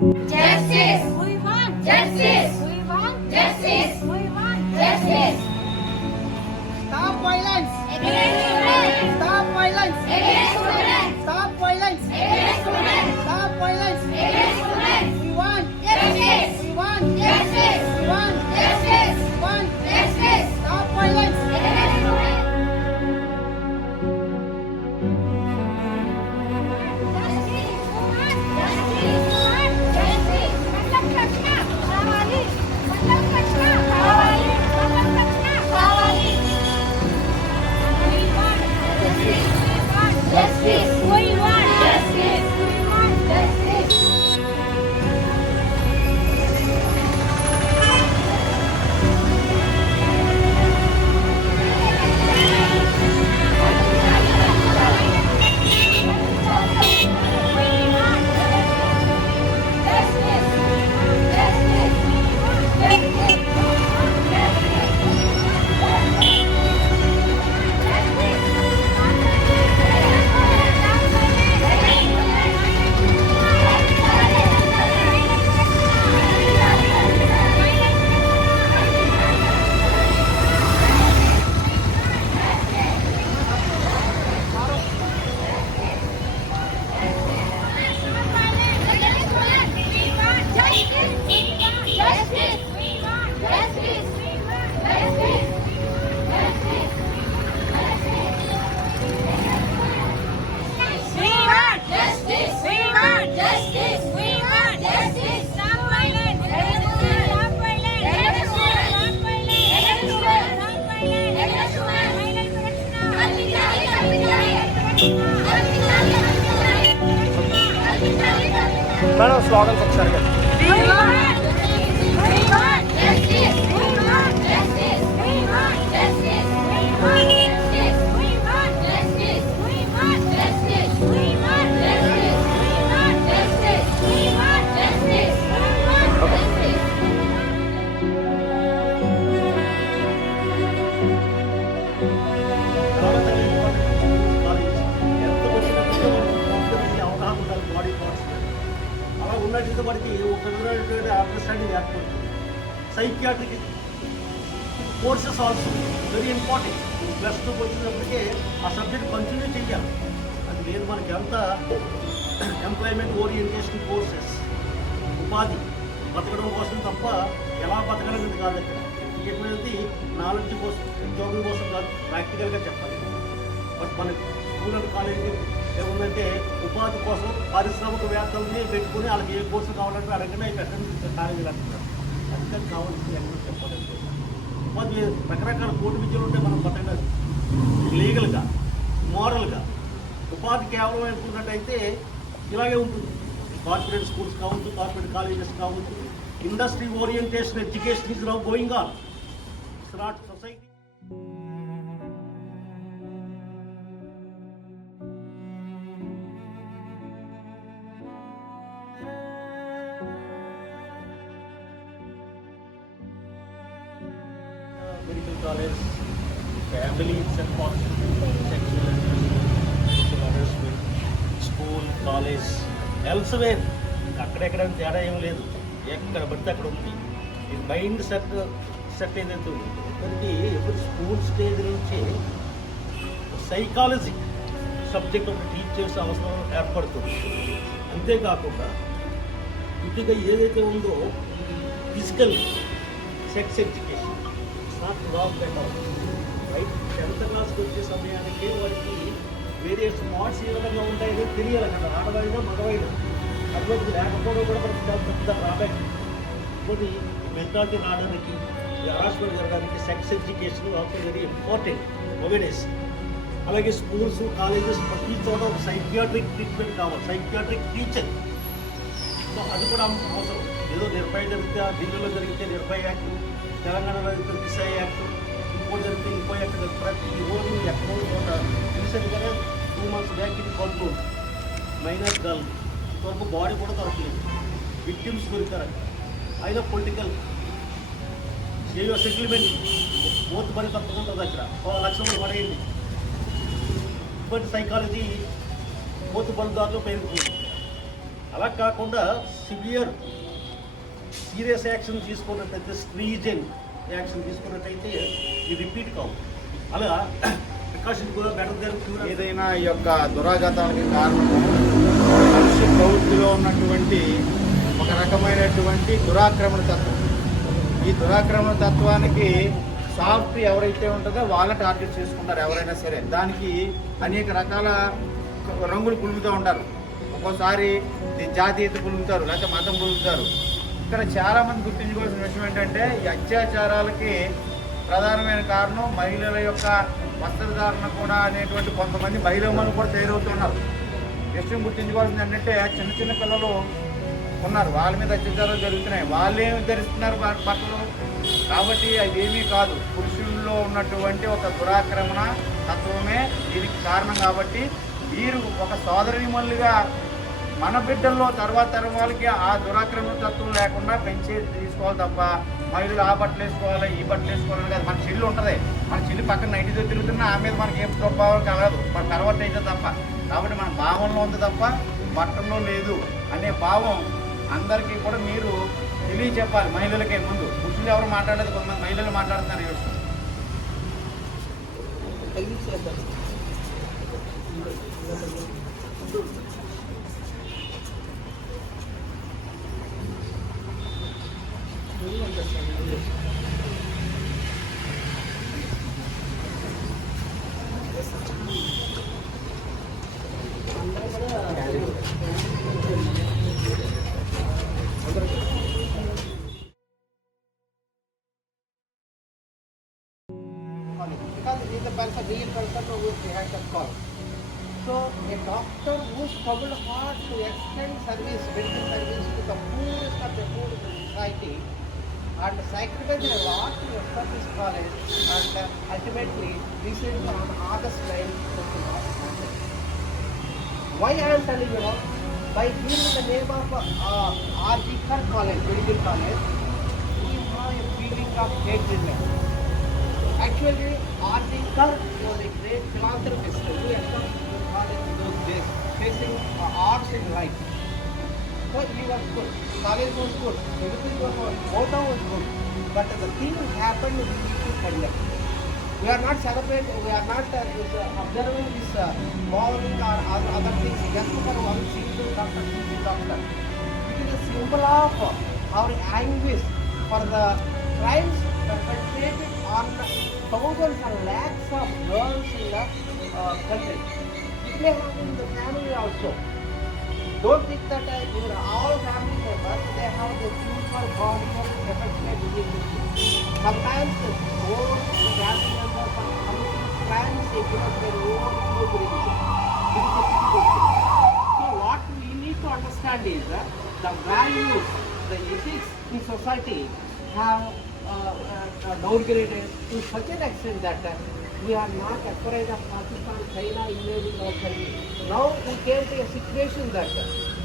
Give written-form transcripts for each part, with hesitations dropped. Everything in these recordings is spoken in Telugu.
Justice. We want justice. We want justice. We want justice. Stop violence. Against women. Stop violence. Against women. Stop violence. Against women. Stop violence. Against women. We want Justice. We want Justice. We want Justice. We want Justice. Stop violence. Against women. Justice. We want justice. We want justice. Madam slogans ఒకసారి ఉన్నట్టు వాడికి ఒక విధమైనటువంటి అండర్స్టాండింగ్ ఏర్పడుతుంది. Psychiatric courses also very important. +2 వచ్చినప్పటికే ఆ సబ్జెక్ట్ కంటిన్యూ చేయాలి. అది లేదు మనకి ఎంత ఎంప్లాయ్మెంట్ ఓరియంటేషన్ కోర్సెస్, ఉపాధి బతకడం కోసం తప్ప ఎలా బతకడం కాదు. అక్కడ చెప్పినది నాలెడ్జ్ కోసం, ఉద్యోగం కోసం కాదు, ప్రాక్టికల్గా చెప్పాలి. బట్ మన స్కూల్ అండ్ కాలేజీ ఏముందంటే ఉపాధి కోసం పారిశ్రామికవేత్తల్ని పెట్టుకుని వాళ్ళకి ఏ కోర్సు కావాలంటే అడగనే పెట్టండి కాలేజీలు అంటున్నారు. అందుకని కావాల్సింది ఎక్కడ చెప్పాలంటే ఉపాధి రకరకాల కోటి విద్యలు ఉంటే మనం బతకలేదు. లీగల్గా, మోరల్గా. ఉపాధి కేవలం అనుకున్నట్టయితే ఇలాగే ఉంటుంది. కార్పొరేట్ స్కూల్స్ కావచ్చు, కార్పొరేట్ కాలేజెస్ కావచ్చు, industry orientation education is now going on. It's not society. Medical college, family itself sexual harassment, school, college, elsewhere అక్కడెక్కడ తేడా ఏం లేదు. ఎక్కడ పడితే అక్కడ ఉంది. ఈ మైండ్ సెట్ ఏదైతే ఉంది ఇప్పటికీ ఎప్పుడు స్కూల్ స్టేజ్ నుంచి సైకాలజీ సబ్జెక్ట్ ఒకటి టీచ్ చేసే అవసరం ఏర్పడుతుంది. అంతేకాకుండా ఇటుగా ఏదైతే ఉందో physical sex education not wrong at all. Right 10th క్లాస్కి వచ్చే సమయానికి వారికి వేరే స్మార్ట్స్ ఏ విధంగా ఉంటాయో తెలియాలి కదా. ఆడవాయినా మగవాయినా అటువంటి లేకపోవడం కూడా మనకి పెద్ద డ్రాబ్యాక్. ఇంకోటి మెంటాలిటీ రావడానికి, హరాస్మెంట్ జరగడానికి sex education also very important awareness. అలాగే స్కూల్స్, కాలేజెస్ ప్రతి చోట ఒక సైకియాట్రిక్ ట్రీట్మెంట్ కావాలి, సైకియాట్రిక్ టీచర్. సో అది కూడా అవసరం. ఏదో నిర్భయ జరిగితే, ఢిల్లీలో జరిగితే నిర్భయ యాక్ట్, తెలంగాణలో జరిగితే దిశ యాక్ట్, ఇంకోటి జరిగితే ఇంకో యాక్ట్. ప్రతి రోజు ఎక్కడో చోట రీసెంట్గానే 2 months బ్యాక్ ఇది కంట్రోల్ మైనర్ గర్ల్ వరకు బాడీ కూడా దొరకలేదు. విక్టిమ్స్ దొరికారు. అయినా పొలిటికల్ ఏవో సెటిల్మెంట్ మూత పని తప్పకుండా ఉంటుంది. అక్కడ 1 లక్ష పడేయండి. ఇప్పటి సైకాలజీ మూత పనిదారులు పెరుగుతుంది. అలా కాకుండా సీరియస్ యాక్షన్ తీసుకున్నట్టయితే, స్ట్రీజెంట్ యాక్షన్ తీసుకున్నట్టయితే ఇది రిపీట్ కావు. అలా ప్రికాషన్ కూడా బెటర్ దాన్ క్యూర్. ఏదైనా ఈ యొక్క దురాఘాతానికి కారణము మనిషి ప్రవృత్తిలో ఉన్నటువంటి ఒక రకమైనటువంటి దురాక్రమణ తత్వం. ఈ దురాక్రమణ తత్వానికి సాఫ్ట్ ఎవరైతే ఉంటుందో వాళ్ళని టార్గెట్ చేసుకుంటారు ఎవరైనా సరే. దానికి అనేక రకాల రంగులు పులుగుతూ ఉంటారు. ఒక్కోసారి జాతీయత పులుగుతారు, లేకపోతే మతం పులుగుతారు. ఇక్కడ చాలామంది గుర్తించుకోవాల్సిన విషయం ఏంటంటే, ఈ అత్యాచారాలకి ప్రధానమైన కారణం మహిళల యొక్క వస్త్రధారణ కూడా అనేటువంటి కొంతమంది మహిళలు కూడా తయారవుతున్నారు. విషయం గుర్తించుకోవాల్సింది ఏంటంటే, చిన్న చిన్న పిల్లలు ఉన్నారు, వాళ్ళ మీద అత్యాచారాలు జరుగుతున్నాయి. వాళ్ళు ఏమి ధరిస్తున్నారు బట్టలు. కాబట్టి అదేమీ కాదు, పురుషుల్లో ఉన్నటువంటి ఒక దురాక్రమణ తత్వమే దీనికి కారణం. కాబట్టి వీరు ఒక సోదరీమణులుగా మన బిడ్డల్లో తర్వాత వాళ్ళకి ఆ దురాక్రమణ తత్వం లేకుండా పెంచే తీసుకోవాలి తప్ప, మహిళలు ఆ బట్టలు వేసుకోవాలి ఈ బట్టలు వేసుకోవాలని కాదు. మన చెల్లి ఉంటుంది, మన చెల్లి పక్కన నైటీతో తిరుగుతున్నా ఆ మీద మనకి ఏం ప్రభావం కలగదు, మన తర్వాత అయితే తప్ప. కాబట్టి మన భావంలో ఉంది తప్ప బట్టల్లో లేదు అనే భావం అందరికీ కూడా మీరు తెలియచెప్పాలి. మహిళలకే ముందు, పురుషులు ఎవరు మాట్లాడలేదు, కొంతమంది మహిళలు మాట్లాడుతున్నారు ఈ విషయం. Because it is the person, real person who is behind the call. So a doctor who struggled hard to extend service, medical service to the poorest of the poor in the society, and sacrificed a lot to establish college, and ultimately received on August 9, 2000. Why I am telling you, by giving the name of R.G. Kar College, Medical College, we have a feeling of hatred. Actually, R.G. Kar was a great philanthropist who established the college in those days, facing arts in life. So he was good, college was good, everything was good, motto was good. But the thing happened, we need to condemn. We are not celebrating, we are not observing this mourning or other things just for one single doctor, single doctor. It is a symbol of our anguish for the crimes perpetrated on thousands and lakhs of girls in the country. It may happen in the family also. Don't think that all family members, they have the super bond of affectionate relationship. Sometimes the own family members are committing crimes against their own close relationship. It is a typical thing. So what we need to understand is that the values, the ethics in society have downgraded to such an extent that we are not afraid of Pakistan, China invading our country. Now we came to a situation that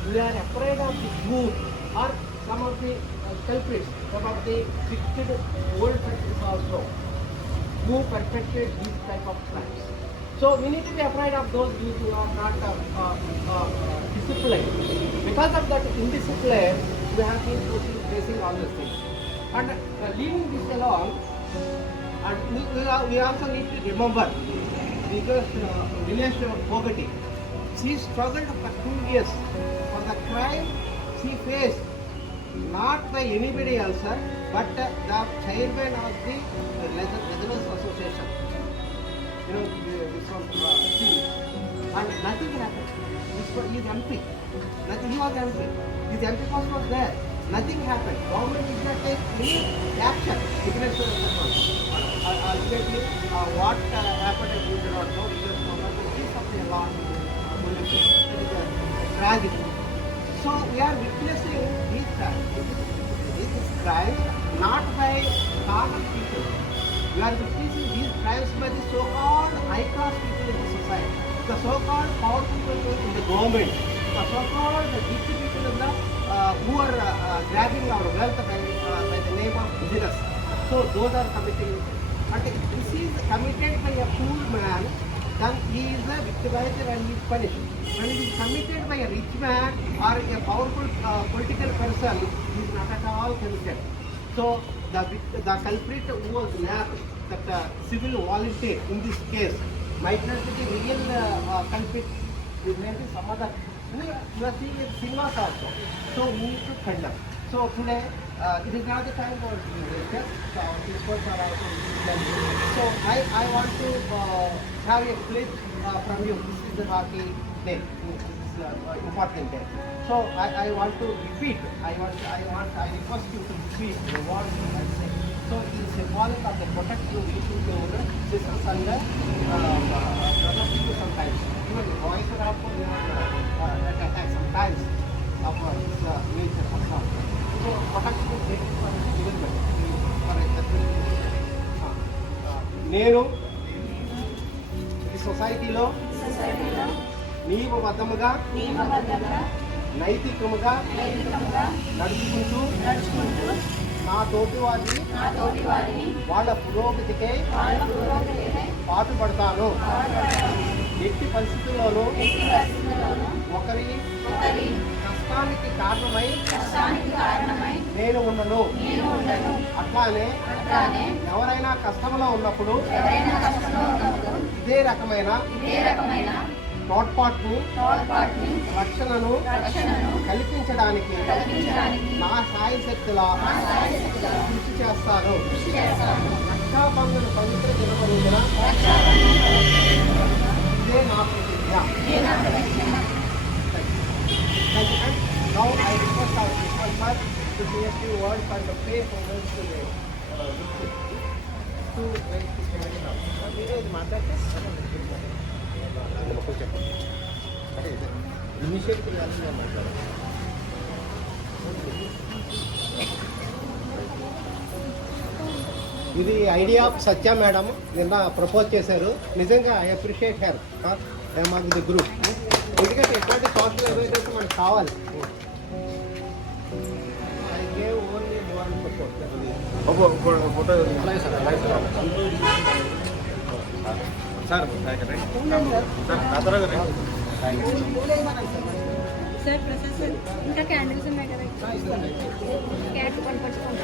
we are afraid of the youth or some of the culprits, some of the wicked old countries also who perpetrate these type of crimes. So we need to be afraid of those youth who are not disciplined. Because of that indiscipline, we have been facing all these things. And leaving this alone, and we also need to remember because relation of poverty. She struggled for 2 years for the crime she faced, not by anybody else, but the chairman of the Residents Association. You know, this was thing. And nothing happened. He is empty. Nothing, he was empty. His empty post was there. Nothing happened. Government did not take any action against the person. Ultimately, what happened we do not know. Because government is something a lot. It is a tragedy. So we are witnessing these crimes not by common people. We are witnessing these crimes by the so-called high-class people in the society, the so-called powerful people in the government, the so-called rich people in the who are grabbing our wealth by the name of business. So those are committing. And this is committed by a poor man then he is a victimizer and he is punished. When it is committed by a rich man or a powerful political person, he is not at all committed. So the culprit who was nabbed, that civil volunteer in this case, might not be the real culprit. It may be some other. You are seeing it cinemas also. So we need to condemn. So today, it is not the time for discuss. So our people are also discussing. So I want to have a clip from you. This is the Rocky Day. This is important day. So I want to repeat. I request you to repeat the words I say. So it is symbolic of the protective issue to systems and brother people sometimes. Even the voice are also attack sometimes of nature or something. So protective taken for development. For example, నేను ఈ సొసైటీలో నియమబద్ధముగా నైతికముగా నడుచుకుంటూ నా తోటి వారిని వాళ్ళ పురోగతికే పాటుపడతాను. ఎట్టి పరిస్థితుల్లోనూ ఒకరి కష్టానికి కారణమై నేను ఉండను. అట్లానే ఎవరైనా కష్టంలో ఉన్నప్పుడు ఇదే రకమైన తోడ్పాటును రక్షణను కల్పించడానికి నా సాయశక్తుల కృషి చేస్తాను. రక్షాబంధన పవిత్ర దినపరిధిన ఇదే నా ప్రతిజ్ఞ. Now I request our speaker to say a few words on the faith moments to the to raise the committee now. Video is matlate initiative చేయాలని మాట్లాడారు. ఇది ఐడియా ఆఫ్ సత్య మేడం నిన్న ప్రపోజ్ చేశారు. నిజంగా I appreciate her among the group. ఎందుకంటే ఎట్లాంటి సోషల్ అవేర్నెస్ మనకు కావాలి. I gave only moral support. Sir sir Prasad sir ఇంకా క్యాండిల్స్ ఉన్నాయి కదా క్యాట్ పనిపడుతుంది.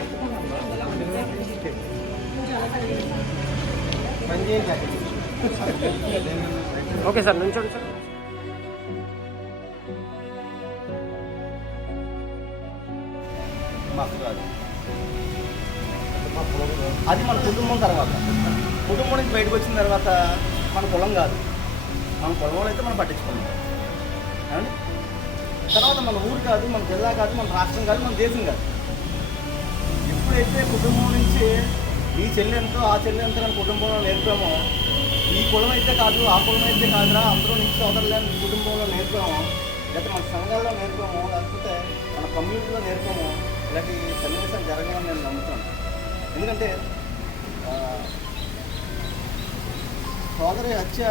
ఓకే సార్ నుంచోండి సార్. అది మన కుటుంబం తర్వాత, కుటుంబం నుంచి బయటకు వచ్చిన తర్వాత మన కులం కాదు, మన కులంలో అయితే మనం పట్టించుకోండి. తర్వాత మన ఊరు కాదు, మన జిల్లా కాదు, మన రాష్ట్రం కాదు, మన దేశం కాదు. ఎప్పుడైతే కుటుంబం నుంచి ఈ చెల్లి ఎంతో ఆ చెల్లి ఎంతో మన కుటుంబంలో నేర్పామో, ఈ కులం అయితే కాదు ఆ కులం అయితే కాదురా అందరూ నుంచి సోదరులేని కుటుంబంలో నేర్పామో, లేకపోతే మన సంఘాల్లో నేర్పామో, లేకపోతే మన కమ్యూనిటీలో నేర్పామో, ఇలాంటి సన్నివేశాలు జరగాలని నేను నమ్ముతాను. ఎందుకంటే సోదరి హత్య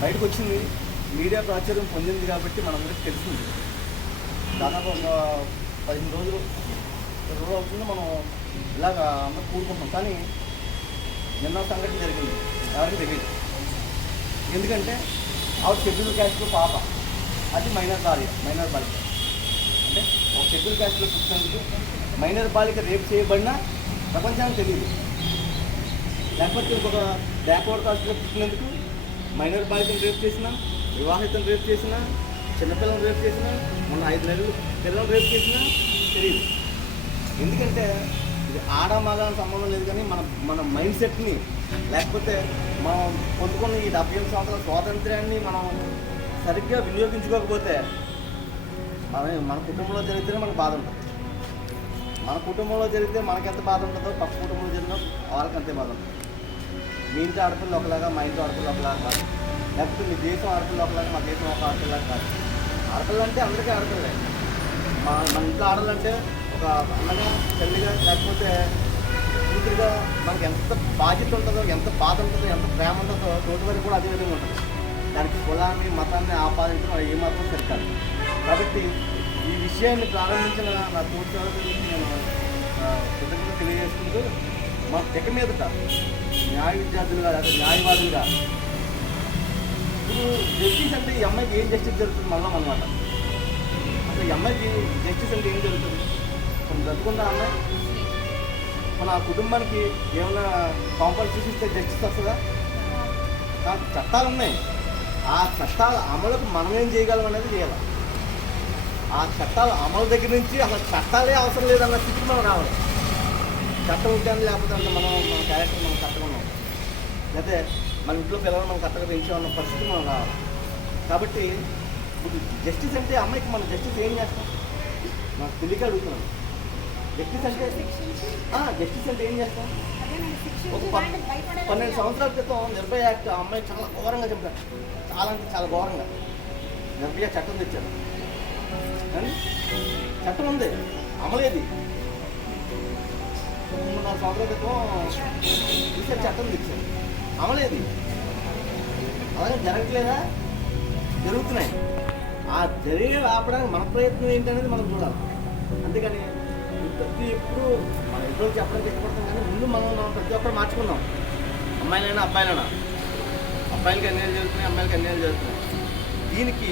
బయటకు వచ్చింది, మీడియా ప్రాచుర్యం పొందింది కాబట్టి మనందరికీ తెలిసింది. దాదాపు ఒక 15 రోజులు అవుతుంది మనం ఇలాగ అందరూ కూడుకుంటాం. కానీ నిన్న సంఘటన జరిగింది, ఎవరికి తెలియదు. ఎందుకంటే ఆవిడ షెడ్యూల్ క్యాస్ట్లో పాప, అది మైనర్ బాలిక. అంటే ఒక షెడ్యూల్ క్యాస్ట్లో పుట్టినందుకు మైనర్ బాలిక రేపు చేయబడినా ప్రపంచానికి తెలియదు. లేకపోతే ఇంకొక బ్యాక్వర్డ్ కాస్ట్లో పుట్టినందుకు మైనర్ బాలికను రేపు చేసినా, వివాహితను రేపు చేసినా, చిన్నపిల్లలను రేపు చేసినా, మొన్న 5 నెలలు పిల్లలను రేపు చేసినా తెలియదు. ఎందుకంటే ఇది ఆడమగ సంబంధం లేదు, కానీ మన మైండ్ సెట్ని, లేకపోతే మనం పొందుకున్న ఈ 75 సంవత్సరాల స్వాతంత్ర్యాన్ని మనం సరిగ్గా వినియోగించుకోకపోతే మన కుటుంబంలో జరిగితేనే మనకు బాధ ఉంటుంది. మన కుటుంబంలో జరిగితే మనకెంత బాధ ఉంటుందో పక్క కుటుంబంలో జరిగినా వాళ్ళకి అంతే బాధ ఉంటుంది. మీ ఇంటి ఆడపిల్ల ఒకలాగా, మా ఇంటి ఆడపిల్ల ఒకలాగా కాదు. లేకపోతే మీ దేశం ఆడపిల్ల ఒకలాగా, మా దేశం ఒక ఆడపిల్లగా కాదు. ఆడపిల్ల అంటే అందరికీ ఆడపిల్లే. మన ఇంట్లో ఆడాలంటే ఒక అన్నగా, తల్లిగా, లేకపోతే కూతురుగా మనకి ఎంత బాధ్యత ఉంటుందో, ఎంత బాధ ఉంటుందో, ఎంత ప్రేమ ఉంటుందో తోటి వరకు కూడా అదే విధంగా ఉంటుంది. దానికి కులాన్ని మతాన్ని ఆపాదించడం ఏమాత్రం సరికాదు. కాబట్టి ఈ విషయాన్ని ప్రారంభించిన నా తోటి సోదరులకి నేను కృతజ్ఞత తెలియజేసుకుంటూ, మా తెగ మీదట న్యాయ విద్యార్థులుగా, లేదా న్యాయవాదులుగా ఇప్పుడు జస్టిస్ అంటే ఈ అమ్మాయికి ఏం జస్టిస్ జరుగుతుంది మనం అనమాట. అసలు ఈ అమ్మాయికి జస్టిస్ అంటే ఏం జరుగుతుంది? మనం బ్రతుకుందా అమ్మాయి? మన కుటుంబానికి ఏమైనా కాంపల్సరీ ఇస్తే జస్టిస్ వస్తుందా? చట్టాలు ఉన్నాయి. ఆ చట్టాల అమలుకు మనం ఏం చేయగలం అనేది చేయాలి. ఆ చట్టాల అమలు దగ్గర నుంచి అసలు చట్టాలే అవసరం లేదన్న స్థితికి మనం రావాలి. చట్టం ఉంటే లేకపోతే అంత మన క్యారెక్టర్ మనం కరెక్ట్గా ఉన్నాం, లేకపోతే మన ఇంట్లో పిల్లలు మనం కరెక్ట్గా పెంచామన్న పరిస్థితి మనం రావాలి. కాబట్టి ఇప్పుడు జస్టిస్ అంటే అమ్మాయికి మనం జస్టిస్ ఏం చేస్తాం? నాకు తెలియక అడుగుతున్నాం. జస్టిస్ అంటే ఏం చేస్తాం? ఒక 12 సంవత్సరాల క్రితం నిర్భయ యాక్ట్ ఆ అమ్మాయి చాలా ఘోరంగా చెప్పారు. చాలా అంటే చాలా ఘోరంగా నిర్భయ చట్టం తెచ్చారు. కానీ చట్టం ఉంది, అమలేది. 3-4 సంవత్సరాల క్రితం తీసే చట్టం తెచ్చారు, అమలేది. అలాగే జరగట్లేదా? జరుగుతున్నాయి. ఆ జరిగే ఆపడానికి మన ప్రయత్నం ఏంటనేది మనం చూడాలి. అంతేకాని ప్రతి ఎప్పుడు మన ఇంట్లో చెప్పడానికి ఇష్టపడతాం, కానీ ముందు మనం ప్రతి ఒక్కరు మార్చుకున్నాం. అమ్మాయిలైనా అబ్బాయిలైనా, అబ్బాయిలకి అన్యాయం జరుగుతున్నాయి, అమ్మాయిలకి అన్యాయం జరుగుతున్నాయి. దీనికి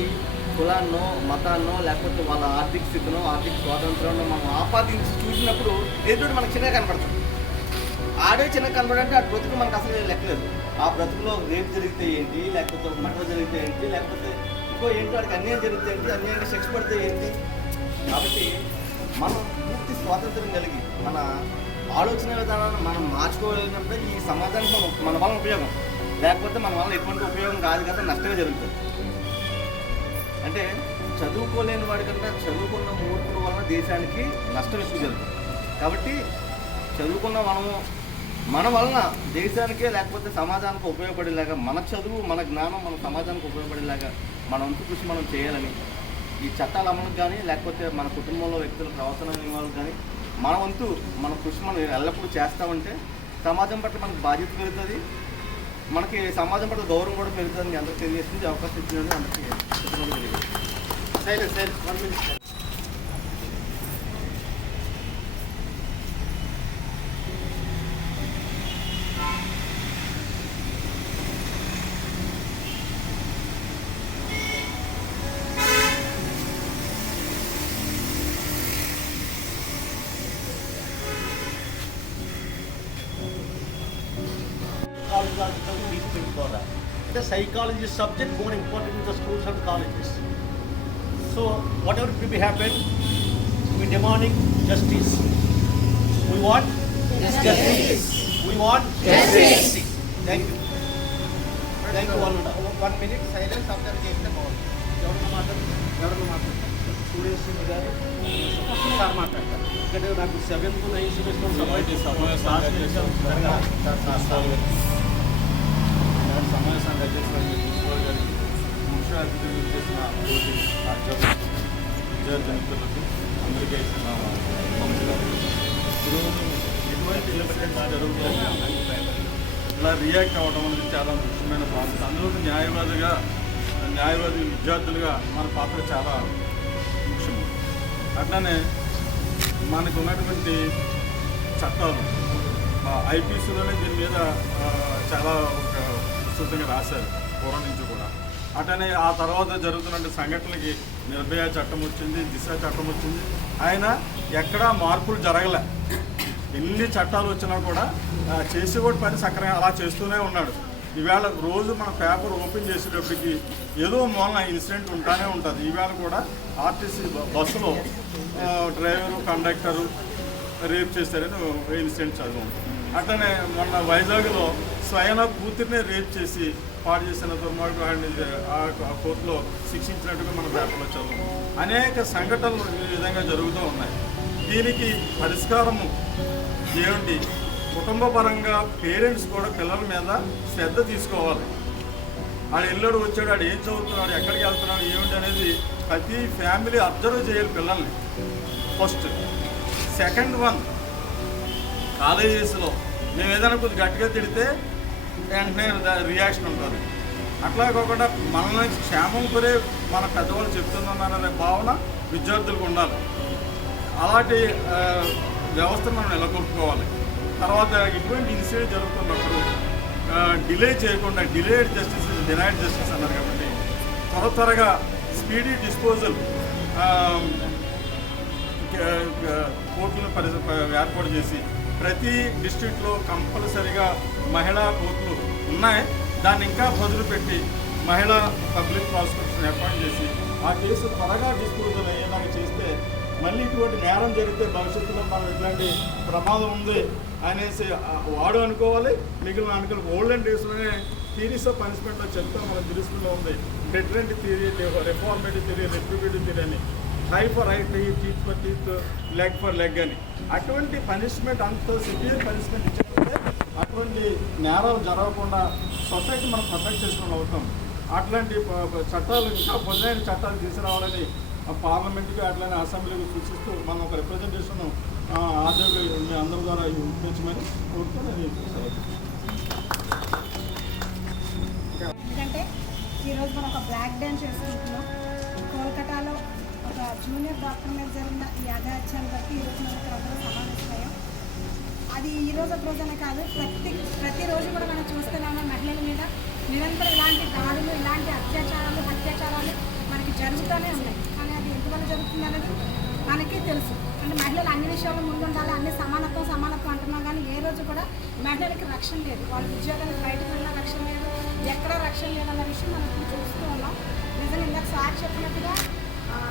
కులాన్నో మతాన్నో లేకపోతే వాళ్ళ ఆర్థిక స్థితినో ఆర్థిక స్వాతంత్రంలో మనం ఆపాదించి చూసినప్పుడు ఎదుటి మనకు చిన్నగా కనపడతాం. ఆడే చిన్నగా కనపడంటే ఆ బ్రతుకు మనకు అసలు లెక్కలేదు. ఆ బ్రతుకులో రేపు జరిగితే ఏంటి, లేకపోతే ఒక మటర్ జరిగితే ఏంటి, లేకపోతే ఇంకో ఏంటి, వాడికి అన్యాయం జరిగితే ఏంటి, అన్యాయంగా శిక్ష పడితే ఏంటి. కాబట్టి మనం పూర్తి స్వాతంత్రం కలిగి మన ఆలోచన విధానాన్ని మనం మార్చుకోగలిగినప్పుడే ఈ సమాజానికి మన వల్ల ఉపయోగం. లేకపోతే మన వల్ల ఎటువంటి ఉపయోగం కాదు కదా, నష్టమే జరుగుతుంది. అంటే చదువుకోలేని వాడికంటే చదువుకున్న మూర్ఖుల వలన దేశానికి నష్టం ఎక్కువ జరుగుతుంది. కాబట్టి చదువుకున్న మన వలన దేశానికే లేకపోతే సమాజానికి ఉపయోగపడేలాగా మన చదువు, మన జ్ఞానం మన సమాజానికి ఉపయోగపడేలాగా మన వంతు కృషి మనం చేయాలని, ఈ చట్టాల అమలుకు కానీ లేకపోతే మన కుటుంబంలో వ్యక్తుల ప్రవర్తన నియమాలకు కానీ మన వంతు మన కృషి మనం ఎల్లప్పుడూ చేస్తామంటే సమాజం పట్ల మనకు బాధ్యత పెరుగుతుంది, మనకి సమాజం పట్ల గౌరవం కూడా పెరుగుతుంది. అందరికీ తెలియజేస్తుంది అవకాశం ఇచ్చినది అందరికీ తెలియదు. The psychology subject more important in the schools and colleges. So whatever will be happen, we demanding justice. We want justice. We want justice. Thank you. Thank you all. 1 minute silence after చేస్తే బాగుంటుంది. ఎవరు మాట్లాడతారు? స్టూడెంట్స్ గారు సార్ మాట్లాడతారు. ఇక్కడ నాకు 7th 9th సెమిస్టర్ సమావేశాన్ని అధ్యక్షులు ప్రిన్సిపల్ గారికి, ముఖ్య అతిథులు చేసిన తోటి అధ్యాపకులు, విద్యార్థి మిత్రులకు అందరికీ ఈరోజు ఇటువంటి జరుగుతుంది. ఇలా రియాక్ట్ అవ్వడం అనేది చాలా ముఖ్యమైన బాధ్యత. అందులో న్యాయవాది విద్యార్థులుగా మన పాత్ర చాలా ముఖ్యం. అట్లానే మనకు ఉన్నటువంటి చట్టాలు ఐపీసీలోనే దీని మీద చాలా ఒక విస్తృతంగా రాశారు పూర్వం నుంచి కూడా. అట్లనే ఆ తర్వాత జరుగుతున్న సంఘటనలకి నిర్భయ చట్టం వచ్చింది, దిశ చట్టం వచ్చింది. ఆయన ఎక్కడా మార్పులు జరగలే. ఎన్ని చట్టాలు వచ్చినా కూడా చేసేవాడు పని సక్రమంగా అలా చేస్తూనే ఉన్నాడు. ఈవేళ రోజు మన పేపర్ ఓపెన్ చేసేటప్పటికి ఏదో మూలన ఇన్సిడెంట్ ఉంటానే ఉంటుంది. ఈవేళ కూడా ఆర్టీసీ బస్సులో డ్రైవరు కండక్టరు రేప్ చేస్తారని ఇన్సిడెంట్ చదువు. అట్లనే మొన్న వైజాగ్లో స్వయం కూతుర్నే రేప్ చేసి పాడు చేసిన దుర్మార్గుడు ఆ కోర్టులో శిక్షించినట్టుగా మన పేపర్లో చదువు. అనేక సంఘటనలు ఈ విధంగా జరుగుతూ ఉన్నాయి. దీనికి పరిష్కారము ఏమిటి? కుటుంబ పరంగా పేరెంట్స్ కూడా పిల్లల మీద శ్రద్ధ తీసుకోవాలి. ఆడు ఎల్లుడు వచ్చాడు, ఆడు ఏం చదువుతున్నాడు, ఎక్కడికి వెళ్తున్నాడు, ఏమిటి అనేది ప్రతి ఫ్యామిలీ అబ్జర్వ్ చేయాలి పిల్లల్ని. ఫస్ట్. సెకండ్ వన్, కాలేజెస్లో మేము ఏదైనా కొద్దిగా గట్టిగా తిడితే వెంటనే రియాక్షన్ ఉంటుంది. అట్లా కాకుండా మనల్ని క్షేమం కొరే మన పెద్దవాళ్ళు చెప్తున్నారనే భావన విద్యార్థులకు ఉండాలి. అలాంటి వ్యవస్థను మనం నెలకొల్పుకోవాలి. తర్వాత ఇటువంటి ఇన్సిడెంట్ జరుగుతున్నప్పుడు డిలే చేయకుండా delayed justice is denied justice అన్నారు కాబట్టి త్వరగా స్పీడీ డిస్పోజల్ కోర్టులను ఏర్పాటు చేసి ప్రతి డిస్ట్రిక్ట్లో కంపల్సరిగా మహిళా కోర్టులు ఉన్నాయి, దాన్ని ఇంకా బదులు పెట్టి మహిళా పబ్లిక్ ప్రాసిక్యూషన్ ఏర్పాటు చేసి ఆ కేసు త్వరగా డిస్పోజల్ అయ్యేలాగా చేస్తే మళ్ళీ ఇటువంటి నేరం జరిగితే భవిష్యత్తులో మనం ఇట్లాంటి ప్రమాదం ఉంది అనేసి వాడు అనుకోవాలి, మిగిలిన అనుకోవాలి. ఓల్డెన్ డేస్లోనే థియరీస్ ఆఫ్ పనిష్మెంట్లో చెప్తాం, మన దృష్టిలో ఉంది deterrent theory, reformative theory, retributive theory అని, eye for eye, teeth for teeth, leg for leg అని. అటువంటి పనిష్మెంట్ అంత సివియర్ పనిష్మెంట్ ఇచ్చినట్టే అటువంటి నేరాలు జరగకుండా సొసైటీ మనం ప్రొటెక్ట్ చేసుకుని అవుతాం. అట్లాంటి చట్టాలు ఇంకా పొందైన చట్టాలు తీసుకురావాలని పార్లమెంట్కి అట్లానే అసెంబ్లీకి సూచిస్తూ మనం ఒక రిప్రజెంటేషన్ ఆర్డర్ మీ అందరి ద్వారా ఇప్పించమని కోరుకుని. ఎందుకంటే ఈరోజు మనం ఒక బ్లాక్ డే చేసుకుంటున్నాం. కోల్కతాలో ఒక జూనియర్ డాక్టర్ మీద జరిగిన ఈ అఘాత్యాన్ని బట్టి ఈరోజు మనకి అందరూ సమావేశమయ్యాం. అది ఈరోజు ఒక రోజనే కాదు, ప్రతిరోజు కూడా మనం చూస్తూనే ఉన్నాం. మహిళల మీద నిరంతరం ఇలాంటి దాడులు, ఇలాంటి అత్యాచారాలు మనకి జరుగుతూనే ఉన్నాయి. కానీ అది ఎందువల్ల జరుగుతుంది అనేది మనకే తెలుసు. అంటే మహిళలు అన్ని విషయాల్లో ముందుండాలి, అన్ని సమానత్వం అంటున్నాం, కానీ ఏ రోజు కూడా మహిళలకి రక్షణ లేదు. వాళ్ళ ఉద్యోగాలకు బయటకు వెళ్ళిన రక్షణ లేదు, ఎక్కడా రక్షణ లేదన్న విషయం మనం ఇప్పుడు చూస్తూ ఉన్నాం. నిజంగా ఇందాక సార్ చెప్పినట్టుగా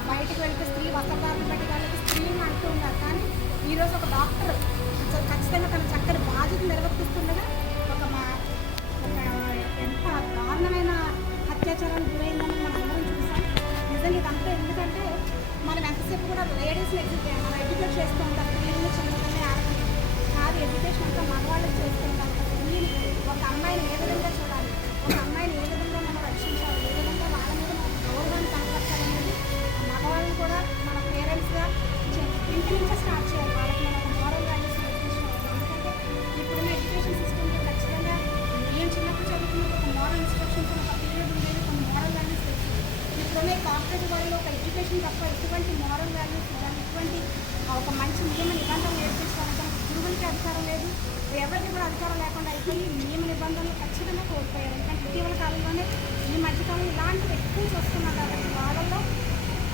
బయటకు వెళ్తే స్త్రీ వస్త్రధారణ బట్టి వాళ్ళకి స్త్రీని అంటూ ఉన్నారు. కానీ ఈరోజు ఒక డాక్టర్ ఖచ్చితంగా తన చక్కని బాధ్యత నిర్వర్తిస్తుండగా ఎంత దారుణమైన అత్యాచారానికి గురైందని మనం అందరం చూసాం. నిజంగా ఇదంతా ఎందుకంటే మనం ఎంతసేపు కూడా లేడీస్ని మనం ఎడ్యుకేట్ చేస్తూ ఉంటాం, స్త్రీని చిన్నపిల్లల్ని ఆడపిల్లలు కాదు, ఎడ్యుకేషన్ అంతా మగవాళ్ళకి చేస్తూ ఉంటాం. స్త్రీని ఒక అమ్మాయిని ఏ విధంగా చూడాలి, ఒక అమ్మాయిని ఏ విధంగా మనం రక్షించాలి, ఏ విధంగా వాళ్ళ మీద మనం గౌరవాన్ని కనపరచాలనేది మగవాళ్ళని కూడా మన పేరెంట్స్గా ఇంటి నుంచే స్టార్ట్ చేయాలి. వాళ్ళకి మనం మోరల్ వాల్యూస్ నేర్పించుకోవాలి. ఎందుకంటే ఇప్పుడున్న ఎడ్యుకేషన్ సిస్టమ్లో ఖచ్చితంగా నేను చిన్నప్పుడు చదువుకున్నప్పుడు ఒక మోరల్ ఇన్స్ట్రక్షన్స్ ఒక పీరియడ్ ఉండేది, కొన్ని మోరల్ వాల్యూస్ తెలిసింది. ఇప్పుడున్న కార్పొరేట్ వరల్డ్లో ఒక ఎడ్యుకేషన్ తప్ప ఎటువంటి మోరల్ వాల్యూస్ కానీ ఇటువంటి ఒక మంచి నియమ నిబంధనలు నేర్పించడానికి గురువులకి అధికారం లేదు, ఎవరికి కూడా అధికారం లేకుండా అయిపోయి నియమ నిబంధనలు ఖచ్చితంగా కోల్పోయారు. ఎందుకంటే ఇటీవల కాలంలోనే ఈ మధ్యకాలంలో ఇలాంటివి ఎక్కువ చూస్తున్నాం కాబట్టి వాళ్ళల్లో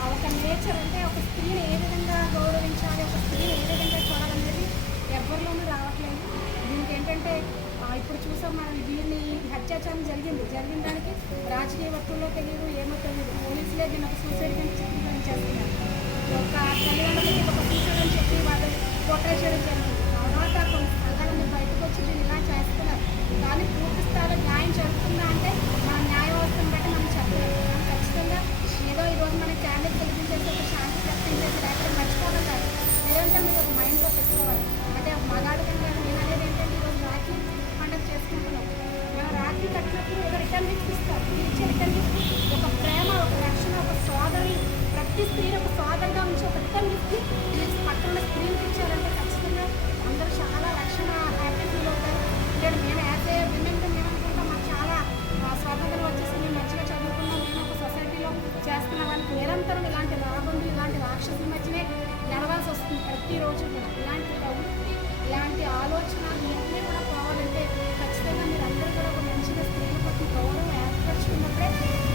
ఒక నేచర్ అంటే ఒక స్త్రీని ఏ విధంగా గౌరవించాలి, ఒక స్త్రీని ఏ విధంగా చూడాలనేది ఎవరిలోనూ రావట్లేదు. దీనికి ఏంటంటే ఇప్పుడు చూసాం మనం దీన్ని అత్యాచారం జరిగిన దానికి రాజకీయ వర్గంలో తెలియదు, ఏమో తెలియదు, పోలీసులే దీన్ని ఒక సూసైడ్ కింద చిత్రీకరించేస్తున్నారు. ఒక తల్లిదండ్రులకి ఒక సూసైడ్ అని చెప్పి వాళ్ళు పోట్రే చేయడం జరిగింది. తర్వాత కొన్ని సంఘాలన్నీ బయటకు వచ్చి దీన్ని ఇలా చేస్తున్నారు. కానీ పూర్తి స్థాయిలో న్యాయం జరుగుతుందా అంటే మన న్యాయ వ్యవస్థను బట్టి మనం చెప్పలేదు. కానీ ఖచ్చితంగా ఏదో ఈరోజు మన క్యాండిల్ కల్పించేసి ఒక శాంతి ప్రకటించేసి లేకపోతే మర్చిపోవడం కాదు, లేదంటే మీరు ఒక మైండ్లో పెట్టుకోవాలి. అంటే మగాడు కన్నా నేను అనేది ఏంటంటే ఈరోజు రాఖీ పండుగ చేసుకుంటున్నాం. మనం రాఖీ కట్టినప్పుడు ఏదో రిటర్న్ గిఫ్ట్ ఇస్తారు. ఇచ్చే రిటర్న్ గిఫ్ట్ ఒక ప్రేమ, ఒక రక్షణ, ఒక సోదరి, ప్రతి స్త్రీని ఒక సోదరుగా ఉంచి ఒక రిటర్న్ గిఫ్ట్ పక్కన స్త్రీలకు ఇచ్చారంటే ఖచ్చితంగా అందరూ చాలా రక్షణ హ్యాపీ ఫీల్ అవుతారు. లేదు మేము యాజ్ ఏ విమెన్గా మేము అనుకుంటాం మాకు చాలా స్వాతంత్రం వచ్చేసి మేము మంచిగా చదువుకున్నాం, మేము ఒక సొసైటీలో చేస్తున్నామని నిరంతరం ఇలాంటి రాబందులు, ఇలాంటి రాక్షసుల మధ్యనే నడవాల్సి వస్తుంది ప్రతిరోజు కూడా. ఇలాంటి ప్రవృత్తి, ఇలాంటి ఆలోచన ఇవన్నీ కూడా పోవాలంటే ఖచ్చితంగా మీరు అందరూ కూడా ఒక మంచిగా స్త్రీల పట్ల గౌరవం ఏర్పరచుకున్నప్పుడే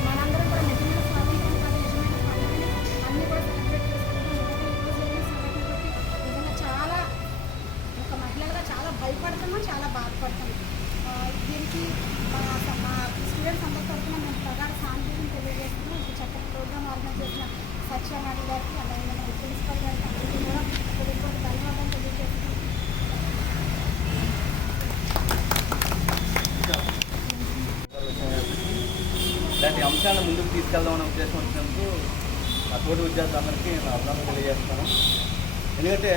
మనందరం కూడా నిజమైన స్వాతంత్రం కాదు, నిజమైన పండుగని అన్నీ కూడా సెలబ్రేట్ చేసుకుంటాం. ఈరోజు జరిగిన సంఘటన బట్టి నిజంగా చాలా ఒక మహిళలుగా చాలా భయపడుతున్నాం, చాలా బాధపడుతున్నాం. దీనికి మా స్టూడెంట్స్ అందరి తరఫున మేము ప్రధాన సానుభూతిని తెలియజేస్తున్నాం. ఇప్పుడు చక్కటి ప్రోగ్రామ్ ఆర్గనైజ్ చేసిన సత్యనారాయణ గారికి, అలాగే మన ప్రిన్సిపల్ గారికి అందరికీ కూడా కొన్ని ధన్యవాదాలు తెలియజేస్తున్నాం. ఇలాంటి అంశాలను ముందుకు తీసుకెళ్దామనే ఉద్దేశం వచ్చినందుకు మా తోటి విద్యార్థులందరికీ నేను అభినందనలు తెలియజేస్తాను. ఎందుకంటే